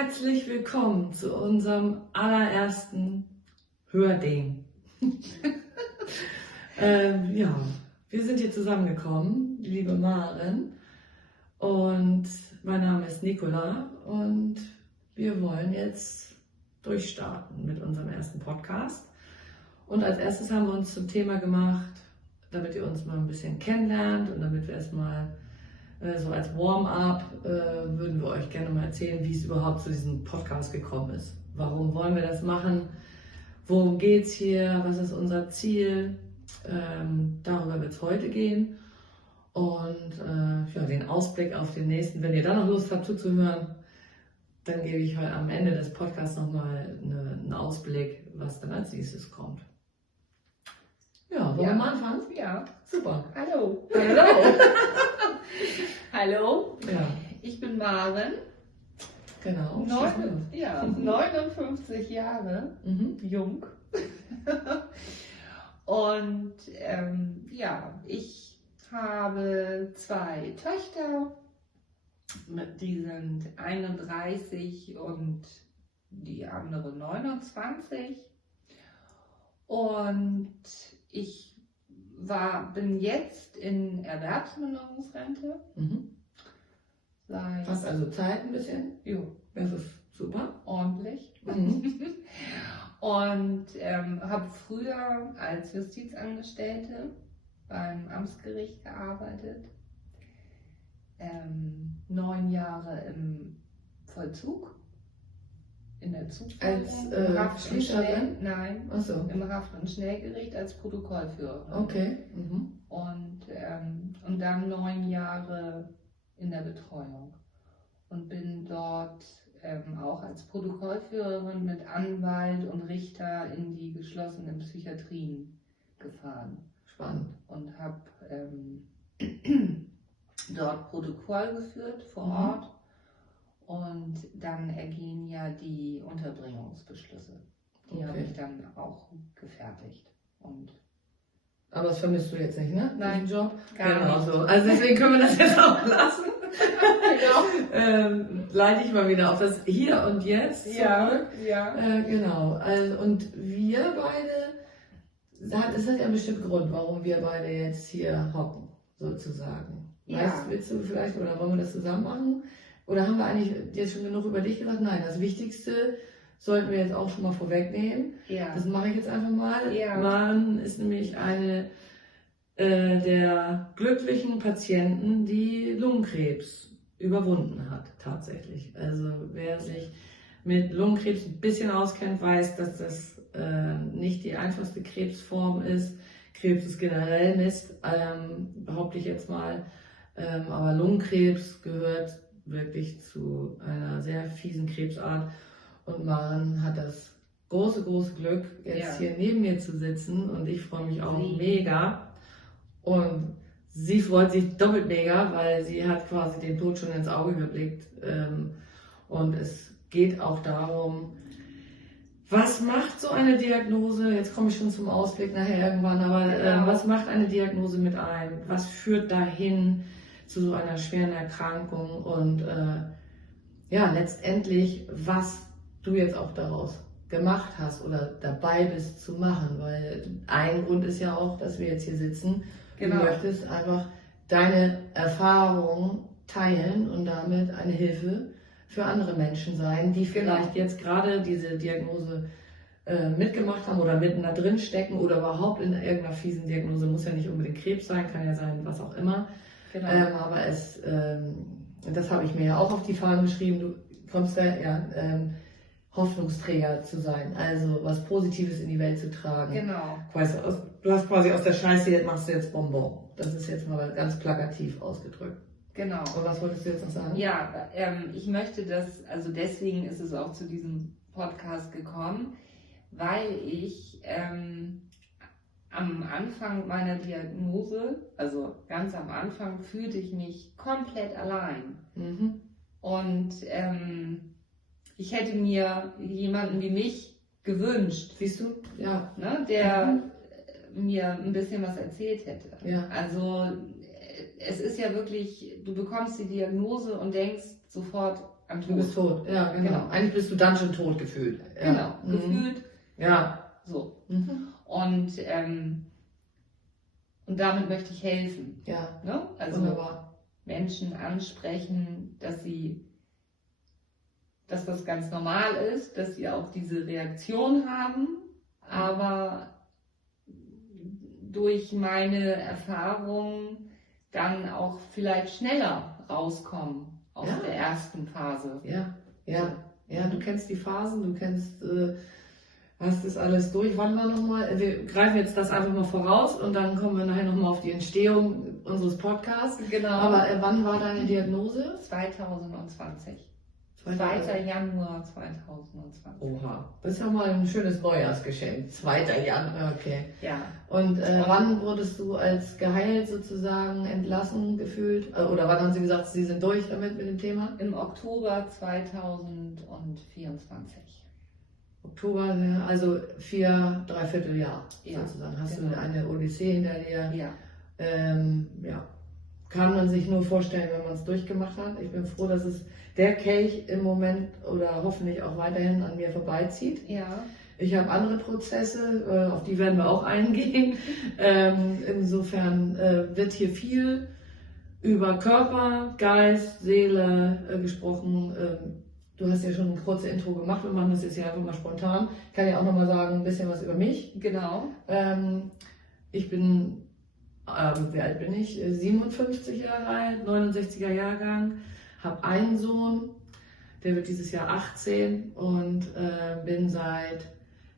Herzlich willkommen zu unserem allerersten Hörding. Ja, wir sind hier zusammengekommen, die liebe Maren und mein Name ist Nicola und wir wollen jetzt durchstarten mit unserem ersten Podcast. Und als erstes haben wir uns zum Thema gemacht, damit ihr uns mal ein bisschen kennenlernt und damit wir erstmal so als Warm-up würden wir euch gerne mal erzählen, wie es überhaupt zu diesem Podcast gekommen ist. Warum wollen wir das machen? Worum geht es hier? Was ist unser Ziel? Darüber wird es heute gehen. Und ja, den Ausblick auf den nächsten, wenn ihr da noch Lust habt zuzuhören, dann gebe ich heute am Ende des Podcasts nochmal einen Ausblick, was dann als nächstes kommt. Ja, wollen wir mal anfangen? Ja. Super. Hallo. Hallo. Hallo. Ja, Ich bin Maren. genau. 59 Jahre. Jung. Und ja, ich habe 2 Töchter. Die sind 31 und die andere 29. Und ich bin jetzt in Erwerbsminderungsrente. Hast also Zeit ein bisschen? Jo, Das ist super. ordentlich. Und habe früher als Justizangestellte beim Amtsgericht gearbeitet. 9 Jahre im Vollzug. In der Zugführung. Als Schlichterrin? Nein, Ach so. im Haft- und Schnellgericht als Protokollführerin. Okay. Und dann 9 Jahre in der Betreuung. Und bin dort auch als Protokollführerin mit Anwalt und Richter in die geschlossenen Psychiatrien gefahren. Spannend. Und habe dort Protokoll geführt vor Ort. Und dann ergehen ja die Unterbringungsbeschlüsse. Die habe ich dann auch gefertigt. Aber das vermisst du jetzt nicht, ne? Nein, diesen Job? gar nicht. So. Also deswegen können wir das jetzt auch lassen. Genau. Leite ich mal wieder auf das Hier und Jetzt zurück. Ja. Genau. Also, und wir beide, es hat ja einen bestimmten Grund, warum wir beide jetzt hier hocken, sozusagen. Ja. Willst du vielleicht, oder wollen wir das zusammen machen? Oder haben wir eigentlich jetzt schon genug über dich gesagt? Nein, das Wichtigste sollten wir jetzt auch schon mal vorwegnehmen. Ja. Das mache ich jetzt einfach mal. Ja. Maren ist nämlich eine der glücklichen Patienten, die Lungenkrebs überwunden hat, tatsächlich. Also wer sich mit Lungenkrebs ein bisschen auskennt, weiß, dass das nicht die einfachste Krebsform ist. Krebs ist generell Mist, behaupte ich jetzt mal. Aber Lungenkrebs gehört wirklich zu einer sehr fiesen Krebsart. Und Maren hat das große Glück, jetzt hier neben mir zu sitzen. Und ich freue mich auch mega. Und sie freut sich doppelt mega, weil sie hat quasi den Tod schon ins Auge geblickt. Und es geht auch darum, was macht so eine Diagnose, jetzt komme ich schon zum Ausblick nachher irgendwann, aber was macht eine Diagnose mit einem? Was führt dahin zu so einer schweren Erkrankung? Und ja, letztendlich, was du jetzt auch daraus gemacht hast oder dabei bist zu machen, weil ein Grund ist ja auch, dass wir jetzt hier sitzen. Genau. Du möchtest einfach deine Erfahrungen teilen und damit eine Hilfe für andere Menschen sein, die vielleicht jetzt gerade diese Diagnose mitgemacht haben oder mitten da drin stecken oder überhaupt in irgendeiner fiesen Diagnose, muss ja nicht unbedingt Krebs sein, kann ja sein, was auch immer. Genau. Aber das habe ich mir ja auch auf die Fahnen geschrieben, du kommst da Hoffnungsträger zu sein, also was Positives in die Welt zu tragen. Genau. Du hast quasi aus der Scheiße, jetzt machst du jetzt Bonbon. Das ist jetzt mal ganz plakativ ausgedrückt. Genau. Und was wolltest du jetzt noch sagen? Ja, ich möchte das, also deswegen ist es auch zu diesem Podcast gekommen, weil ich am Anfang meiner Diagnose, also ganz am Anfang, fühlte ich mich komplett allein. Und ich hätte mir jemanden wie mich gewünscht, Siehst du? Ja. ne, der mir ein bisschen was erzählt hätte. Ja. Also es ist ja wirklich, du bekommst die Diagnose und denkst sofort, am Du Tod. bist tot, ja, genau. Eigentlich bist du dann schon tot gefühlt. Ja. Genau, gefühlt Ja. so. Mhm. Und damit möchte ich helfen. Ja, Ne? Also wunderbar. Menschen ansprechen, dass das ganz normal ist, dass sie auch diese Reaktion haben, aber durch meine Erfahrung dann auch vielleicht schneller rauskommen aus Ja. der ersten Phase. Ja, du kennst die Phasen, du kennst, hast das alles durch. Wann war nochmal? Wir greifen jetzt das einfach mal voraus und dann kommen wir nachher nochmal auf die Entstehung unseres Podcasts. Genau. Aber wann war deine Diagnose? 2020. 2. Januar 2020. Oha, das ist ja mal ein schönes Neujahrsgeschenk. 2. Januar, okay. Ja. Und wann wurdest du als geheilt sozusagen entlassen gefühlt? Oder wann haben sie gesagt, sie sind durch damit mit dem Thema? Im Oktober 2024. Oktober, ja, also 4,75 Jahre Ja, sozusagen. Hast genau. du eine Odyssee hinter dir? Ja. Ja. Kann man sich nur vorstellen, wenn man es durchgemacht hat. Ich bin froh, dass es der Kelch im Moment oder hoffentlich auch weiterhin an mir vorbeizieht. Ja. Ich habe andere Prozesse, auf die werden wir auch eingehen. Insofern wird hier viel über Körper, Geist, Seele gesprochen. Du hast ja schon ein kurzes Intro gemacht, wir machen das jetzt ja einfach mal spontan. Ich kann ja auch nochmal sagen, ein bisschen was über mich. Genau. Ich bin, wie alt bin ich? 57 Jahre alt, 69er Jahrgang, habe einen Sohn, der wird dieses Jahr 18 und bin seit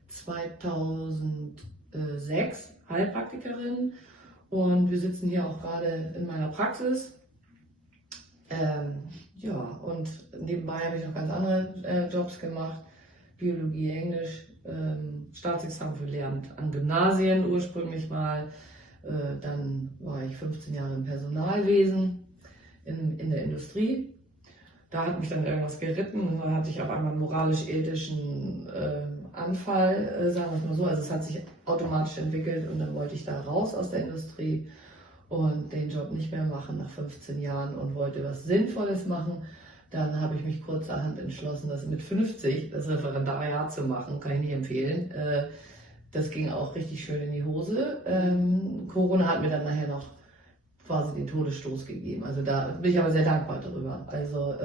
2006 Heilpraktikerin und wir sitzen hier auch gerade in meiner Praxis. Ja, und nebenbei habe ich noch ganz andere Jobs gemacht, Biologie, Englisch, Staatsexamen für Lehramt an Gymnasien ursprünglich mal. Dann war ich 15 Jahre im Personalwesen, in der Industrie. Da hat mich dann irgendwas geritten und dann hatte ich auf einmal einen moralisch-ethischen Anfall, sagen wir es mal so. Also es hat sich automatisch entwickelt und dann wollte ich da raus aus der Industrie und den Job nicht mehr machen nach 15 Jahren und wollte was Sinnvolles machen. Dann habe ich mich kurzerhand entschlossen, das mit 50 das Referendariat zu machen, kann ich nicht empfehlen. Das ging auch richtig schön in die Hose. Corona hat mir dann nachher noch quasi den Todesstoß gegeben. Also da bin ich aber sehr dankbar darüber. Also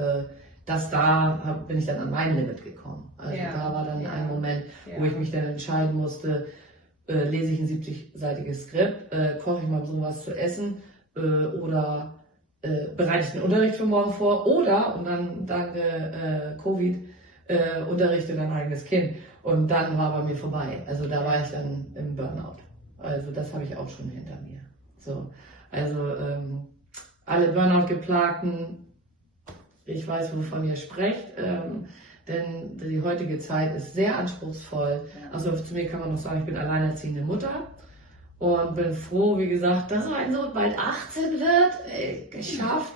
bin ich dann an mein Limit gekommen. Also Ja, da war dann ja, ein Moment, wo ja. ich mich dann entscheiden musste, lese ich ein 70-seitiges Skript, koche ich mal sowas zu essen oder bereite ich den Unterricht für morgen vor oder, und dann danke Covid, unterrichte dein eigenes Kind. Und dann war bei mir vorbei. Also da war ich dann im Burnout. Also das habe ich auch schon hinter mir. So. Also alle Burnout-Geplagten, ich weiß, wovon ihr sprecht, denn die heutige Zeit ist sehr anspruchsvoll. Also zu mir kann man noch sagen, ich bin alleinerziehende Mutter und bin froh, wie gesagt, dass mein Sohn bald 18 wird. Ey, geschafft.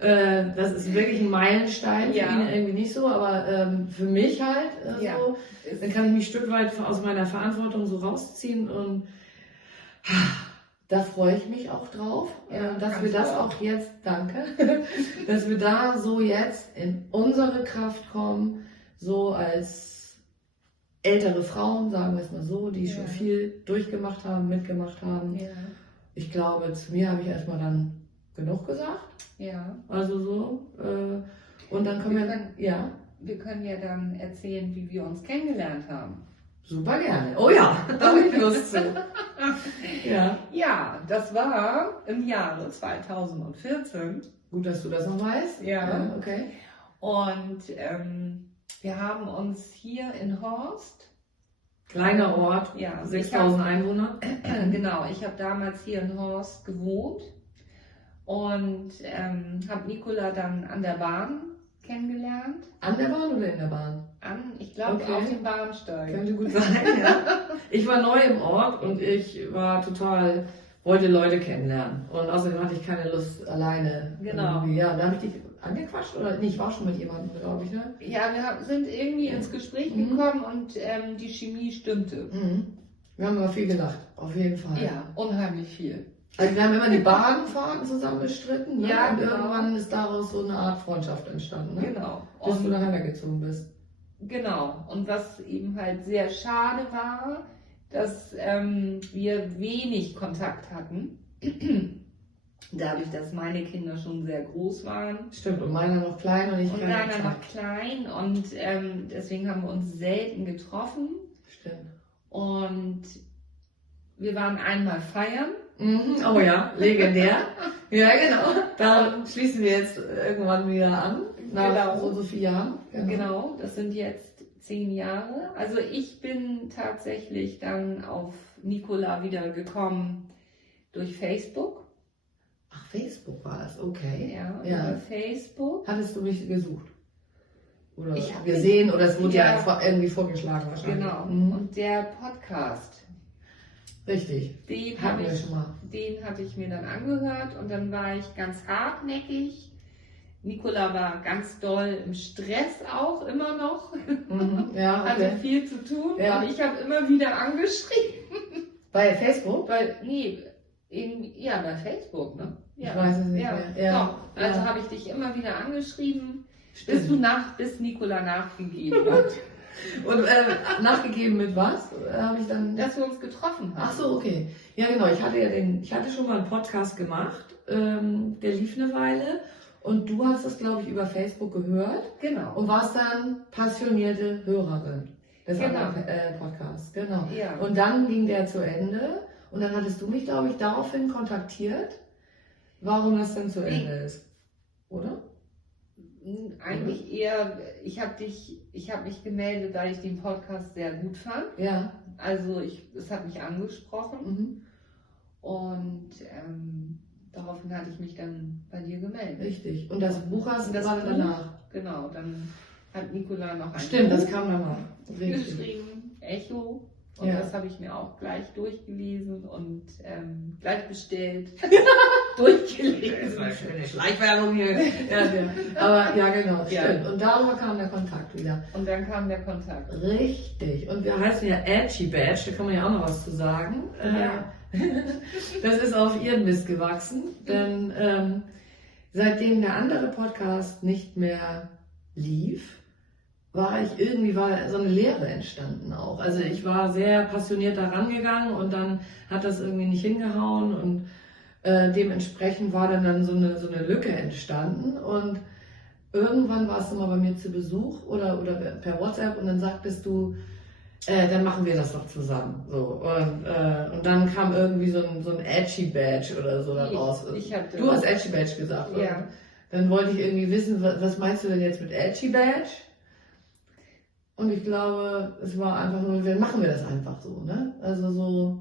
Das ist wirklich ein Meilenstein, für ihn irgendwie nicht so, aber für mich halt so. Dann kann ich mich ein Stück weit aus meiner Verantwortung so rausziehen und da freue ich mich auch drauf, dass wir das auch jetzt, danke, dass wir da so jetzt in unsere Kraft kommen, so als ältere Frauen, sagen wir es mal so, die schon viel durchgemacht haben, mitgemacht haben. Ja. Ich glaube, zu mir habe ich erstmal dann genug gesagt. Ja. Also so. Und dann können Wir können ja dann erzählen, wie wir uns kennengelernt haben. Super gerne. Oh ja, da habe ich Lust zu. Ja, das war im Jahre 2014. Gut, dass du das noch weißt. Ja. Okay. Und wir haben uns hier in Horst, kleiner Ort, 6000 Einwohner. Genau, ich habe damals hier in Horst gewohnt und habe Nicola dann an der Bahn kennengelernt. An der Bahn oder in der Bahn? Ich glaube auf dem Bahnsteig. Könnte gut sein, ja. Ich war neu im Ort und ich wollte Leute kennenlernen. Und außerdem hatte ich keine Lust alleine. Genau. Irgendwie. Ja, da habe ich dich angequatscht oder? Nee, ich war schon mit jemandem, glaube ich, ne? Ja, wir sind irgendwie ins Gespräch gekommen und die Chemie stimmte. Wir haben aber viel gelacht, auf jeden Fall. Ja, unheimlich viel. Also wir haben immer die Bahnfahrten zusammen bestritten, ne? Ja, Und genau. irgendwann ist daraus so eine Art Freundschaft entstanden, ne? Genau. Bis du Und, nachher weggezogen bist. genau. Und was eben halt sehr schade war, dass wir wenig Kontakt hatten. Dadurch, dass meine Kinder schon sehr groß waren. Stimmt, und meiner noch klein und ich Und keine Rainer Zeit. noch klein und deswegen haben wir uns selten getroffen. Stimmt. Und wir waren einmal feiern. Mhm. Oh ja, legendär. Ja, genau. Da schließen wir jetzt irgendwann wieder an. Nach Genau. so 4 Jahren. Genau, das sind jetzt 10 Jahre. Also ich bin tatsächlich dann auf Nicola wieder gekommen durch Facebook. Ach, Facebook war es, okay. Ja, Ja. über Facebook. Hattest du mich gesucht? Oder Ich hab gesehen oder es wurde Ja. ja irgendwie vorgeschlagen wahrscheinlich. Genau. Mhm. Und der Podcast, Richtig. den Hatten habe wir ich schon mal. Den hatte ich mir dann angehört und dann war ich ganz hartnäckig. Nicola war ganz doll im Stress auch immer noch, Mhm. Ja, hatte okay. viel zu tun Ja. und ich habe immer wieder angeschrieben. Bei Facebook? Bei Facebook, ne? Ja. Ich weiß es nicht Ja, mehr. Ja. doch. Also Ja. habe ich dich immer wieder angeschrieben, Stimmt. bis Nicola nachgegeben hat, Und nachgegeben mit was? Habe ich dann. dass wir uns getroffen Ach haben. so, okay. Ja, genau. Ich hatte schon mal einen Podcast gemacht. Der lief eine Weile. Und du hast das, glaube ich, über Facebook gehört Genau. und warst dann passionierte Hörerin des Genau. anderen Podcasts. Genau. Ja. Und dann ging der zu Ende und dann hattest du mich, glaube ich, daraufhin kontaktiert, warum das dann zu Ende ist. Oder? Eigentlich eher, ich habe mich gemeldet, weil ich den Podcast sehr gut fand. Ja. Also es hat mich angesprochen Mhm. und daraufhin hatte ich mich dann bei dir gemeldet. Richtig. Und das Buch hast Und du das gerade Buch? danach. Genau, dann hat Nicola noch ein Stimmt, das Buch kam danach. Richtig. geschrieben, Echo. Und Ja. das habe ich mir auch gleich durchgelesen und gleich bestellt. Durchgelesen. Schöne Schleichwerbung hier. Ja, genau. Aber ja, genau. Ja. Stimmt. Und darüber kam der Kontakt wieder. Und dann kam der Kontakt. Richtig. Und wir heißen ja Edgy Badge, da kann man ja auch noch was zu sagen. Ja. Das ist auf ihren Mist gewachsen, denn seitdem der andere Podcast nicht mehr lief, war so eine Leere entstanden auch. Also ich war sehr passioniert da rangegangen und dann hat das irgendwie nicht hingehauen und dementsprechend war dann so eine Lücke entstanden und irgendwann warst du mal bei mir zu Besuch oder per WhatsApp und dann sagtest du, dann machen wir das doch zusammen. So. Und dann kam irgendwie so ein Edgy Badge oder so da raus. Du hast Edgy Badge gesagt. Ja. Und dann wollte ich irgendwie wissen, was meinst du denn jetzt mit Edgy Badge? Und ich glaube, es war einfach nur, dann machen wir das einfach so, ne? Also so,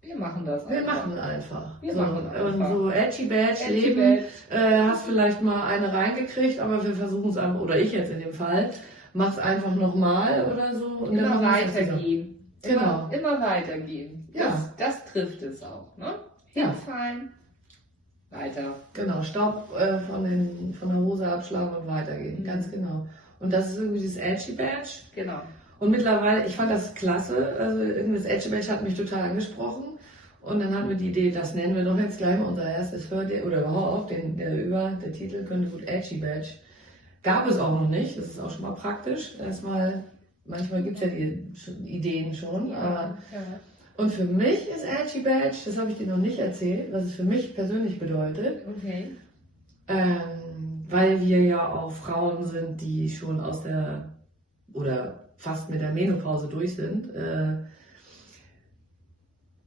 Wir machen das. wir machen einfach. Wir so. machen einfach. Und so Edgy Badge, Edgy Leben, Badge. hast vielleicht mal eine reingekriegt, aber wir versuchen es einfach, oder ich jetzt in dem Fall, mach's einfach nochmal oder so. Und dann Immer machen wir es zusammen. weitergehen. Genau. Immer weitergehen. Ja. Das trifft es auch. Ne? Ja. Hinfallen, weiter. Genau, Staub von der Hose abschlagen und weitergehen, ganz genau. Und das ist irgendwie dieses Edgy Badge. Genau. Und mittlerweile, ich fand das klasse, also irgendwie das Edgy Badge hat mich total angesprochen. Und dann hatten wir die Idee, das nennen wir doch jetzt gleich mal unser erstes Hörtier, oder überhaupt, der Titel könnte gut Edgy Badge. Gab es auch noch nicht, das ist auch schon mal praktisch. Erstmal, manchmal gibt es ja die Ideen schon, aber Ja. und für mich ist Edgy Badge, das habe ich dir noch nicht erzählt, was es für mich persönlich bedeutet, Okay. weil wir ja auch Frauen sind, die schon oder fast mit der Menopause durch sind,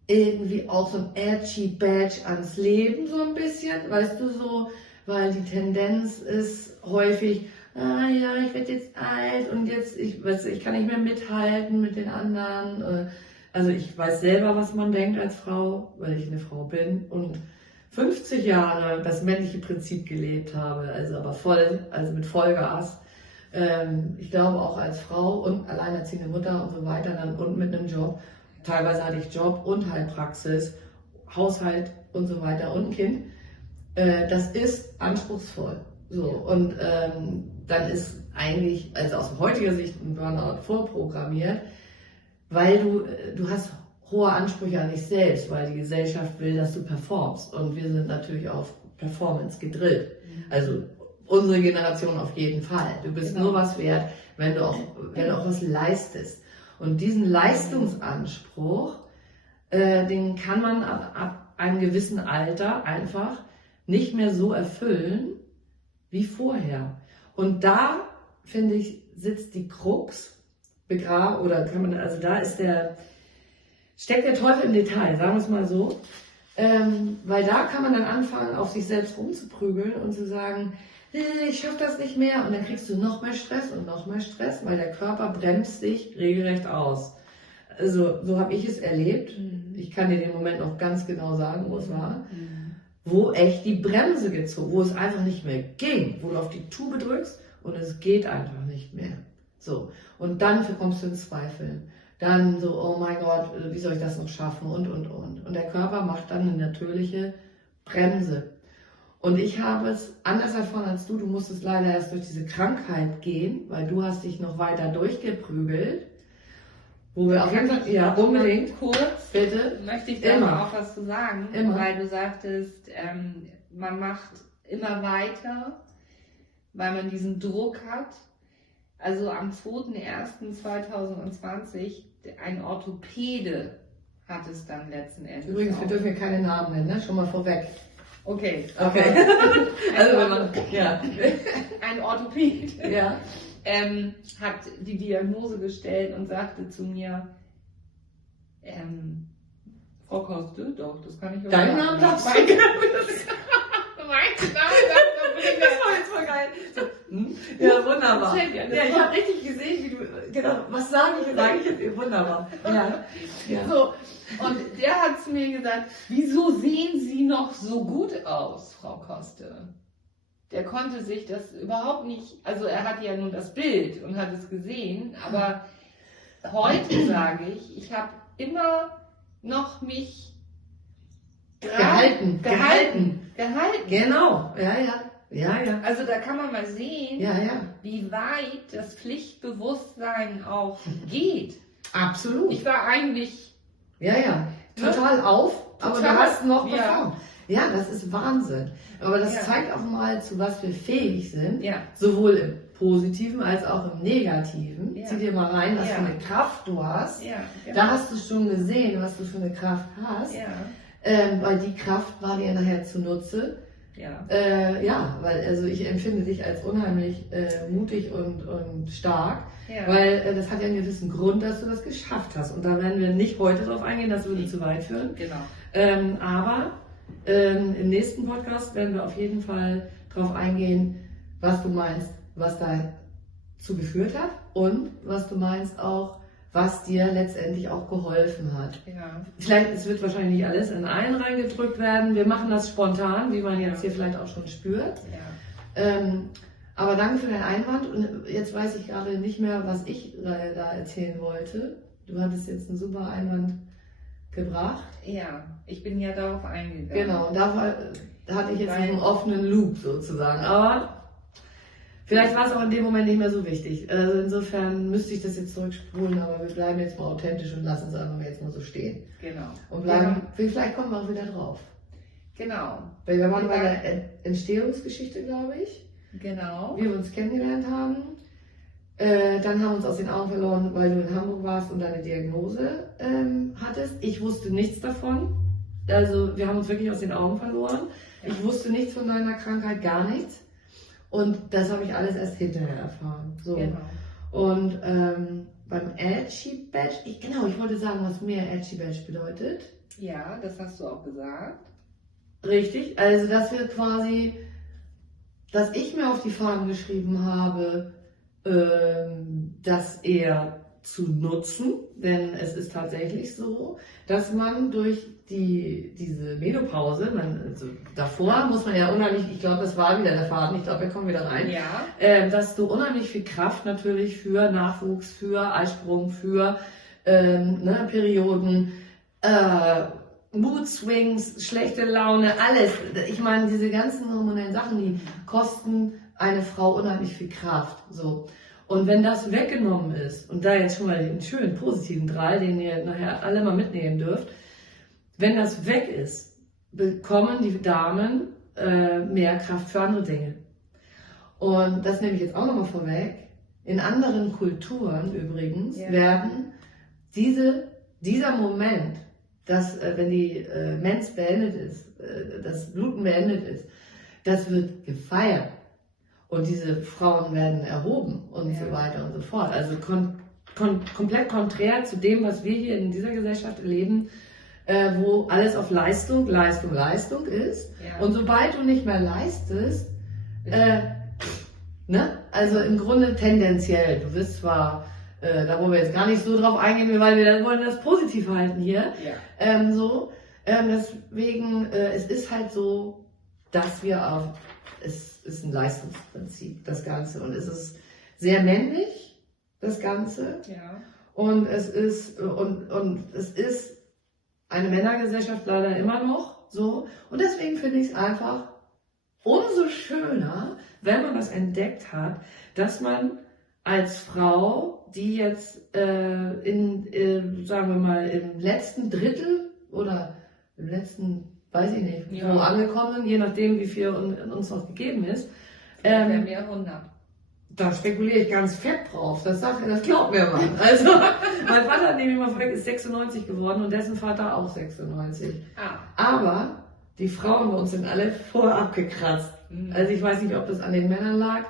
irgendwie auch so ein Edgy Badge ans Leben so ein bisschen, weißt du, so, weil die Tendenz ist häufig, ja, ich werde jetzt alt und jetzt, ich kann nicht mehr mithalten mit den anderen. Also ich weiß selber, was man denkt als Frau, weil ich eine Frau bin und 50 Jahre das männliche Prinzip gelebt habe, also mit Vollgas. Ich glaube auch als Frau und alleinerziehende Mutter und so weiter dann, und mit einem Job. Teilweise hatte ich Job und Heilpraxis, Haushalt und so weiter und ein Kind. Das ist anspruchsvoll. So. Und dann ist eigentlich, also aus heutiger Sicht, ein Burnout vorprogrammiert, weil du hast hohe Ansprüche an dich selbst, weil die Gesellschaft will, dass du performst. Und wir sind natürlich auf Performance gedrillt. Also unsere Generation auf jeden Fall. Du bist nur was wert, wenn du auch was leistest. Und diesen Leistungsanspruch, den kann man ab einem gewissen Alter einfach nicht mehr so erfüllen wie vorher. Und da, finde ich, sitzt die Krux begraben, oder kann man, also da steckt der Teufel im Detail, sagen wir es mal so. Weil da kann man dann anfangen, auf sich selbst rumzuprügeln und zu sagen, ich schaffe das nicht mehr. Und dann kriegst du noch mehr Stress und noch mehr Stress, weil der Körper bremst dich regelrecht aus. Also so habe ich es erlebt. Ich kann dir den Moment noch ganz genau sagen, wo es war. Wo echt die Bremse gezogen, wo es einfach nicht mehr ging. Wo du auf die Tube drückst und es geht einfach nicht mehr. So. Und dann kommst du ins Zweifeln. Dann so, oh mein Gott, wie soll ich das noch schaffen und. Und der Körper macht dann eine natürliche Bremse. Und ich habe es anders erfahren als du. Du musstest leider erst durch diese Krankheit gehen, weil du hast dich noch weiter durchgeprügelt. Wo wir auf jeden Fall, ja, unbedingt. Kurz, bitte. Möchte ich da mal auch was zu sagen, weil du sagtest, man macht immer weiter, weil man diesen Druck hat. Also am 2.1.2020, ein Orthopäde hat es dann letzten Endes. Übrigens, wir dürfen hier keine Namen nennen, ne? Schon mal vorweg. Okay. Also wenn man, ja. Ein Orthopäde ja. hat die Diagnose gestellt und sagte zu mir, Frau Koste, doch, das kann ich auch sagen. Deinen Namen darfst du nicht. Mein Name, das war jetzt voll geil. So, ja, wunderbar. Ja, ich habe richtig gesehen, wie du, genau, was sage ich jetzt? Wunderbar. Ja. So, und der hat zu mir gesagt, wieso sehen Sie noch so gut aus, Frau Koste? Der konnte sich das überhaupt nicht, also er hat ja nun das Bild und hat es gesehen, aber heute sage ich habe immer noch mich gehalten. Genau, ja. Also da kann man mal sehen, ja. wie weit das Pflichtbewusstsein auch geht. Absolut. Ich war eigentlich... Ja. Total auf, aber du hast noch performt. Ja, das ist Wahnsinn. Aber das zeigt auch mal, zu was wir fähig sind. Ja. Sowohl im Positiven als auch im Negativen. Ja. Zieh dir mal rein, was für eine Kraft du hast. Ja, genau. Da hast du schon gesehen, was du für eine Kraft hast. Ja. Weil die Kraft war dir nachher zunutze. Ja. Weil also ich empfinde dich als unheimlich mutig und stark. Ja. Weil das hat ja einen gewissen Grund, dass du das geschafft hast. Und da werden wir nicht heute drauf eingehen, das würde zu weit führen. Genau. Aber im nächsten Podcast werden wir auf jeden Fall drauf eingehen, was du meinst, was dazu geführt hat und was du meinst auch, was dir letztendlich auch geholfen hat. Ja. Vielleicht, es wird wahrscheinlich nicht alles in einen reingedrückt werden. Wir machen das spontan, wie man jetzt hier vielleicht auch schon spürt. Ja. Aber danke für deinen Einwand. Und jetzt weiß ich gerade nicht mehr, was ich da erzählen wollte. Du hattest jetzt einen super Einwand gebracht. Ja, ich bin ja darauf eingegangen. Genau, und da hatte ich jetzt einen offenen Loop sozusagen. Aber vielleicht war es auch in dem Moment nicht mehr so wichtig. Also insofern müsste ich das jetzt zurückspulen, aber wir bleiben jetzt mal authentisch und lassen es einfach jetzt mal so stehen. Genau. Und bleiben, vielleicht kommen wir auch wieder drauf. Genau. Weil wir waren bei der Entstehungsgeschichte, glaube ich. Genau. Wie wir uns kennengelernt haben. Dann haben wir uns aus den Augen verloren, weil du in Hamburg warst und deine Diagnose hattest. Ich wusste nichts davon. Also wir haben uns wirklich aus den Augen verloren. Ja. Ich wusste nichts von deiner Krankheit, gar nichts. Und das habe ich alles erst hinterher erfahren. So. Genau. Und beim Edgy Badge, ich wollte sagen, was mehr Edgy Badge bedeutet. Ja, das hast du auch gesagt. Richtig, also dass wir quasi, dass ich mir auf die Fahnen geschrieben habe, das eher zu nutzen, denn es ist tatsächlich so, dass man durch diese Menopause, also davor muss man ja unheimlich, ich glaube, das war wieder der Faden, ich glaube, wir kommen wieder rein, dass du unheimlich viel Kraft natürlich für Nachwuchs, für Eisprung, für Perioden, Mood Swings, schlechte Laune, alles. Ich meine, diese ganzen hormonellen Sachen, die kosten eine Frau unheimlich viel Kraft. So. Und wenn das weggenommen ist, und da jetzt schon mal den schönen positiven Drall, den ihr nachher alle mal mitnehmen dürft, wenn das weg ist, bekommen die Damen mehr Kraft für andere Dinge. Und das nehme ich jetzt auch nochmal vorweg. In anderen Kulturen übrigens werden dieser Moment, dass wenn die Mens beendet ist, das Bluten beendet ist, das wird gefeiert. Und diese Frauen werden erhoben und so weiter und so fort. Also komplett konträr zu dem, was wir hier in dieser Gesellschaft erleben, wo alles auf Leistung, Leistung, Leistung ist. Ja. Und sobald du nicht mehr leistest, ne? Also im Grunde tendenziell, du wirst zwar, da wollen wir jetzt gar nicht so drauf eingehen, weil wir wollen das positiv halten hier, deswegen, es ist halt so, dass wir auch, es ist ein Leistungsprinzip, das Ganze, und es ist sehr männlich, das Ganze, und es ist eine Männergesellschaft leider immer noch so, und deswegen finde ich es einfach umso schöner, wenn man das entdeckt hat, dass man als Frau, die jetzt sagen wir mal, im letzten Drittel oder im letzten, weiß ich nicht, wo angekommen, je nachdem, wie viel uns noch gegeben ist. Mehr 100. Da spekuliere ich ganz fett drauf, das glaubt mir mal. Also, mein Vater, nehme ich mal vorweg, ist 96 geworden und dessen Vater auch 96. Aber die Frauen bei uns sind alle vorher abgekratzt. Also ich weiß nicht, ob das an den Männern lag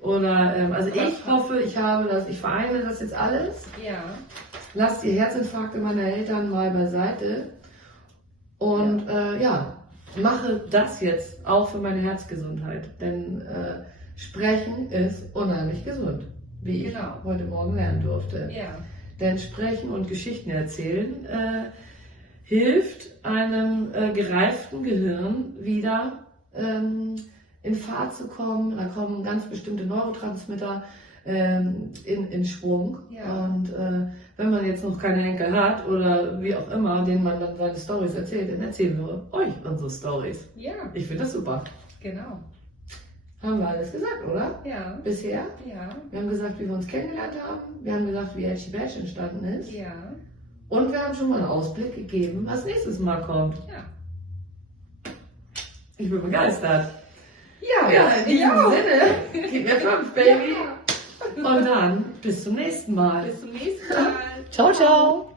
oder, also ich hoffe, ich vereine das jetzt alles. Ja. Lass die Herzinfarkte meiner Eltern mal beiseite und mache das jetzt auch für meine Herzgesundheit, denn Sprechen ist unheimlich gesund, wie ich heute Morgen lernen durfte. Ja. Denn Sprechen und Geschichten erzählen hilft einem gereiften Gehirn wieder in Fahrt zu kommen. Da kommen ganz bestimmte Neurotransmitter in Schwung. Ja. Und wenn man jetzt noch keine Enkel hat oder wie auch immer, denen man dann seine Storys erzählt, dann erzählen wir euch unsere Storys. Ja. Ich finde das super. Genau. Haben wir alles gesagt, oder? Ja. Bisher? Ja. Wir haben gesagt, wie wir uns kennengelernt haben. Wir haben gesagt, wie Edgy Badge entstanden ist. Ja. Und wir haben schon mal einen Ausblick gegeben, was nächstes Mal kommt. Ja. Ich bin begeistert. Ja, in diesem Sinne, gib mir 5, Baby. Ja. Und dann bis zum nächsten Mal. Bis zum nächsten Mal. Ciao, ciao.